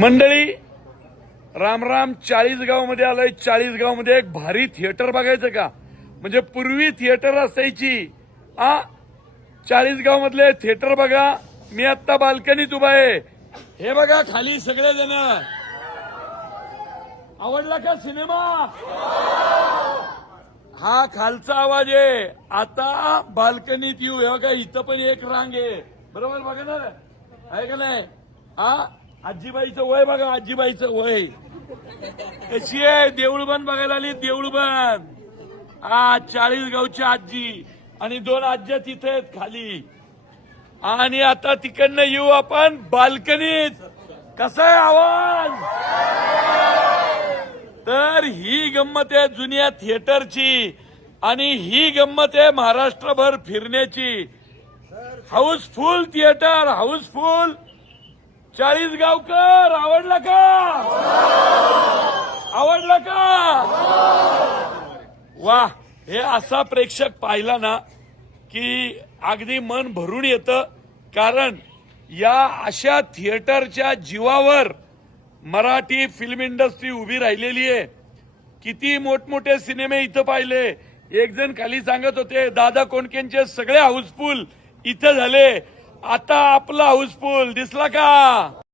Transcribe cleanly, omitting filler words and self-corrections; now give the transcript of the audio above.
मंडळी, रामराम. 40गाव मध्ये आलोय. 40गाव मध्ये एक भारी थिएटर बघायचं का? म्हणजे पूर्वी थिएटर असायची. 40गाव मधले थिएटर बघा. मी आता बाल्कनीत उभा आहे. हे बघा खाली सगळे जण. आवडला का सिनेमा? हा खालचा आवाज आहे. आता बाल्कनीत येऊ. हे बघा इथं पण एक रांग आहे. बरोबर बघा ना, आहे का नाही? आजीबाईचं वय बघा. आजीबाईचं वय कशी आहे? देऊळबंद बघायला आली. देऊळबंद. 40गावची आजी आणि 2 आज्या तिथे आहेत खाली. आणि आता तिकडनं येऊ आपण बाल्कनीत. कसा आहे आवाज? तर ही गंमत आहे जुन्या थिएटरची आणि ही गंमत आहे महाराष्ट्रभर फिरण्याची. House full theatre, house full. 40गावकर, आवडला का? आवडला का? वा. हे असा प्रेक्षक पाहिला ना की अगदी मन भरून येतं. कारण या अशा थिएटरच्या जीवावर मराठी फिल्म इंडस्ट्री उभी राहिलेली आहे. किती मोठमोठे सिनेमे इथं पाहिले. एक जण खाली सांगत होते दादा कोंडकेंचे सगळे हाऊसफुल इथं झाले. आता आपला हाऊसफुल दिसला का?